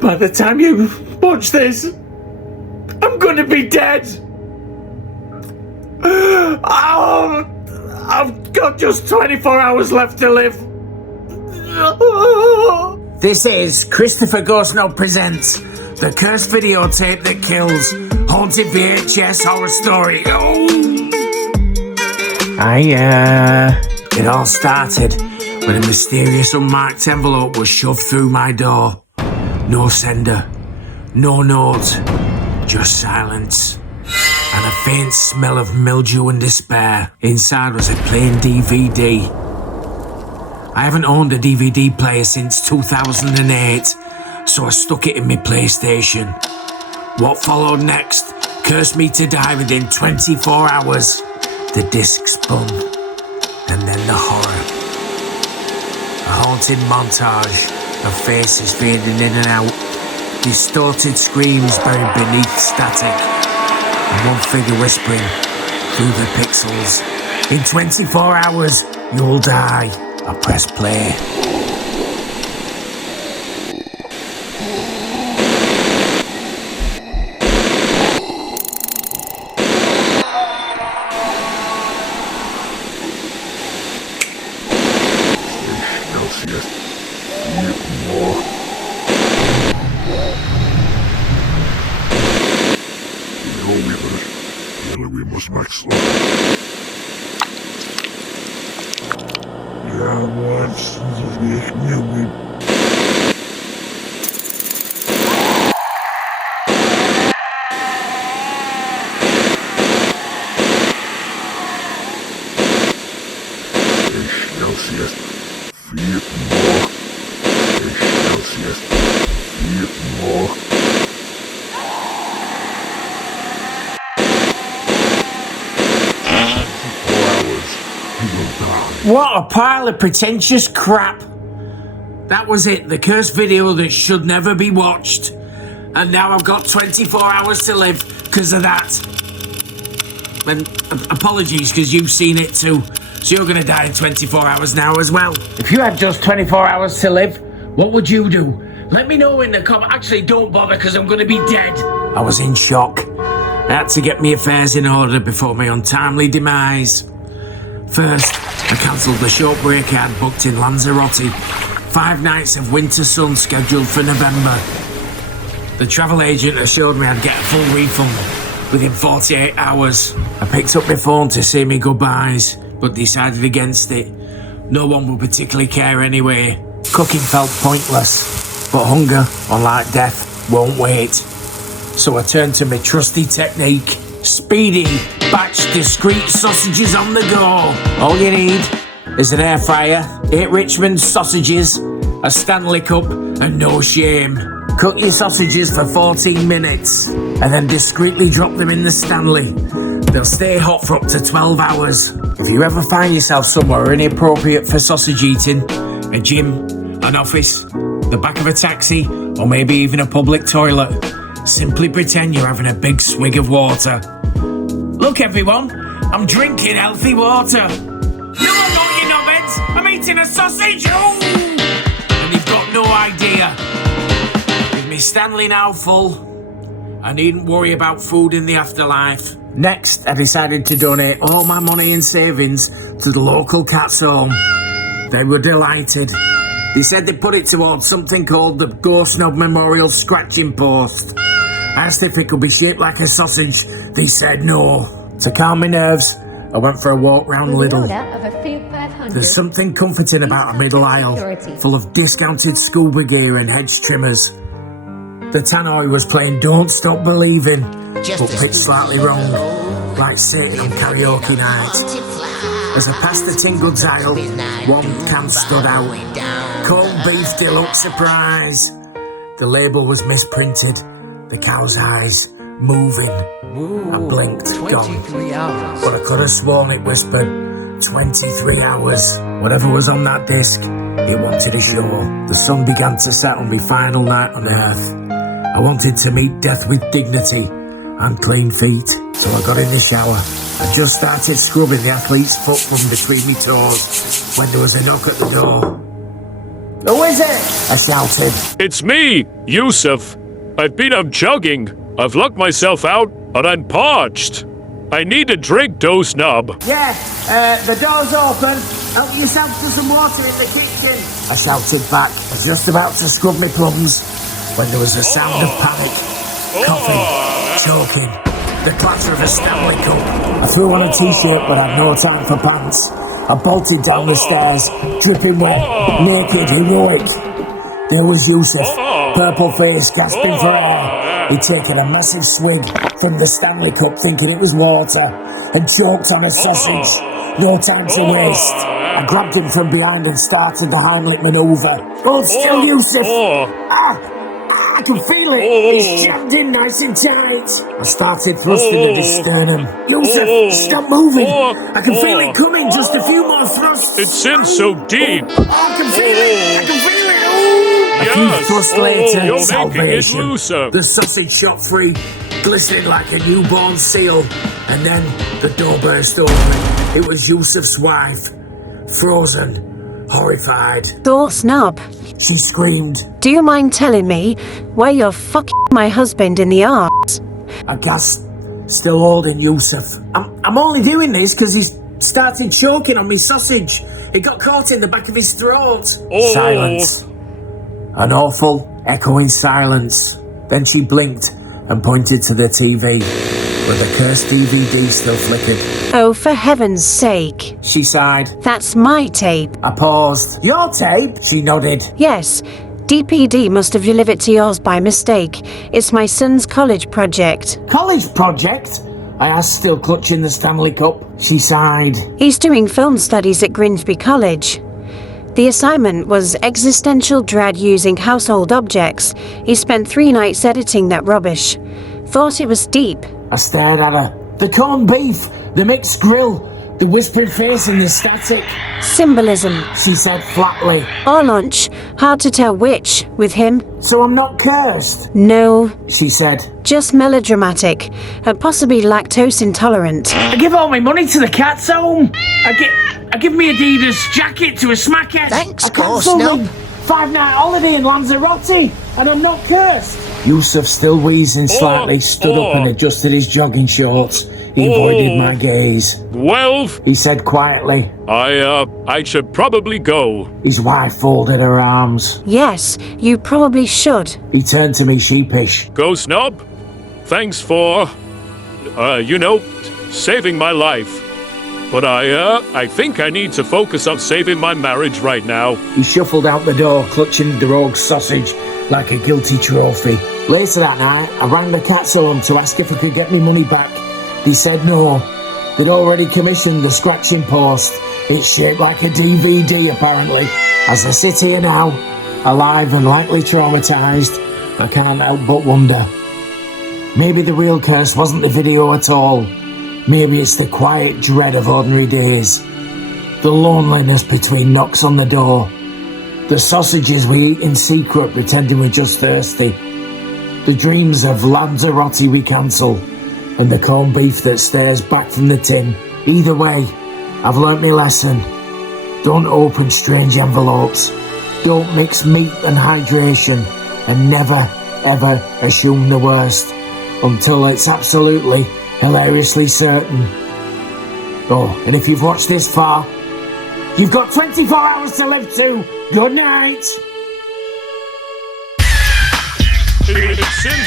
By the time you watch this, I'm gonna be dead. Oh, I've got just 24 hours left to live. This is Christopher Ghostknob presents the cursed videotape that kills. Haunted VHS horror story. Oh! It all started when a mysterious unmarked envelope was shoved through my door. No sender, no note, just silence. And a faint smell of mildew and despair. Inside was a plain DVD. I haven't owned a DVD player since 2008, so I stuck it in my PlayStation. What followed next cursed me to die within 24 hours. The disc spun, and then the horror. A haunted montage of faces fading in and out, distorted screams buried beneath static, and one figure whispering through the pixels. In 24 hours, you'll die. I press play. We must wechseln. Ja, once ich mir What a pile of pretentious crap. That was it, the cursed video that should never be watched. And now I've got 24 hours to live because of that. And apologies, because you've seen it too. So you're going to die in 24 hours now as well. If you had just 24 hours to live, what would you do? Let me know in the comments. Actually, don't bother, because I'm going to be dead. I was in shock. I had to get my affairs in order before my untimely demise. First, I cancelled the short break I had booked in Lanzarote. 5 nights of winter sun scheduled for November. The travel agent assured me I'd get a full refund within 48 hours. I picked up my phone to say me goodbyes, but decided against it. No one would particularly care anyway. Cooking felt pointless, but hunger, unlike death, won't wait. So I turned to my trusty technique. Speedy, batch discreet sausages on the go. All you need is an air fryer, 8 Richmond sausages, a Stanley cup, and no shame. Cook your sausages for 14 minutes, and then discreetly drop them in the Stanley. They'll stay hot for up to 12 hours. If you ever find yourself somewhere inappropriate for sausage eating, a gym, an office, the back of a taxi, or maybe even a public toilet, simply pretend you're having a big swig of water. Look everyone, I'm drinking healthy water. No, I'm not, you knobheads. I'm eating a sausage. Oh! And you've got no idea. With me Stanley now full, I needn't worry about food in the afterlife. Next, I decided to donate all my money and savings to the local cats home. They were delighted. They said they put it towards something called the Ghostknob Memorial Scratching Post. I asked if it could be shaped like a sausage. They said no. To calm my nerves, I went for a walk round Lidl. There's something comforting about a middle aisle full of discounted scuba gear and hedge trimmers. The tannoy was playing Don't Stop Believing, but pitched slightly wrong, like Satan on karaoke night. As I passed the tin goods aisle, one can stood out. Cold beef deluxe surprise. The label was misprinted. The cow's eyes moving. I blinked, gone. But I could have sworn it whispered 23 hours. Whatever was on that disc, it wanted a show. The sun began to set on my final night on Earth. I wanted to meet death with dignity and clean feet, so I got in the shower. I just started scrubbing the athlete's foot from between my toes when there was a knock at the door. Who is it? I shouted. It's me, Yusuf. I've been out jogging. I've locked myself out and I'm parched. I need a drink, Ghostknob. Yeah, the door's open. Help yourself to some water in the kitchen. I shouted back. I was just about to scrub my plums when there was a sound of panic. Coughing, choking, the clatter of a Stanley Cup. I threw on a t-shirt but had no time for pants. I bolted down the stairs, dripping wet, naked, heroic. There was Yusuf, purple face, gasping for air. He'd taken a massive swig from the Stanley Cup thinking it was water and choked on a sausage. No time to waste. I grabbed him from behind and started the Heimlich maneuver. Hold still, Yusuf! I can feel it! He's jammed in nice and tight! I started thrusting at his sternum. Yusuf, stop moving! I can feel it coming! Just a few more thrusts! It's in so deep! I can feel it! I can feel it! Ooh. A few thrusts later, you're salvation. making it looser. The sausage shot free, glistening like a newborn seal. And then the door burst open. It was Yusuf's wife. Frozen. Horrified. Ghostknob, She screamed. do you mind telling me where you're fucking my husband in the arse? I gasped, still holding Yusuf. I'm only doing this because he's started choking on me sausage. It got caught in the back of his throat. Silence. An awful, echoing silence. Then she blinked and pointed to the TV, where the cursed DVD still flickered. Oh, for heaven's sake. She sighed. That's my tape. I paused. Your tape? She nodded. Yes, DPD must have delivered to yours by mistake. It's my son's college project. College project? I asked, still clutching the Stanley Cup. She sighed. He's doing film studies at Grimsby College. The assignment was existential dread using household objects. He spent 3 nights editing that rubbish. Thought it was deep. I stared at her. The corned beef, the mixed grill, the whispered face and the static. Symbolism. She said flatly. Or lunch. Hard to tell which, with him. So I'm not cursed? No, She said. just melodramatic. And possibly lactose intolerant. I give all my money to the cat's home. I give me Adidas jacket to a smackhead. Thanks, I cancelled Ghostknob. my 5-night holiday in Lanzarote, and I'm not cursed. Yusuf, still wheezing slightly, stood up and adjusted his jogging shorts. He avoided my gaze. Well, He said quietly. I should probably go. His wife folded her arms. Yes, you probably should. He turned to me sheepish. Ghostknob, thanks for, saving my life. But I think I need to focus on saving my marriage right now. He shuffled out the door, clutching the rogue sausage like a guilty trophy. Later that night, I rang the cat's home to ask if he could get me money back. He said no. They'd already commissioned the scratching post. It's shaped like a DVD, apparently. As I sit here now, alive and lightly traumatised, I can't help but wonder. Maybe the real curse wasn't the video at all. Maybe it's the quiet dread of ordinary days. The loneliness between knocks on the door. The sausages we eat in secret pretending we're just thirsty. The dreams of Lanzarote we cancel. And the corned beef that stares back from the tin. Either way, I've learnt my lesson. Don't open strange envelopes. Don't mix meat and hydration. And never, ever assume the worst. Until it's absolutely, hilariously certain. Oh, and if you've watched this far, you've got 24 hours to live too. Good night. It's in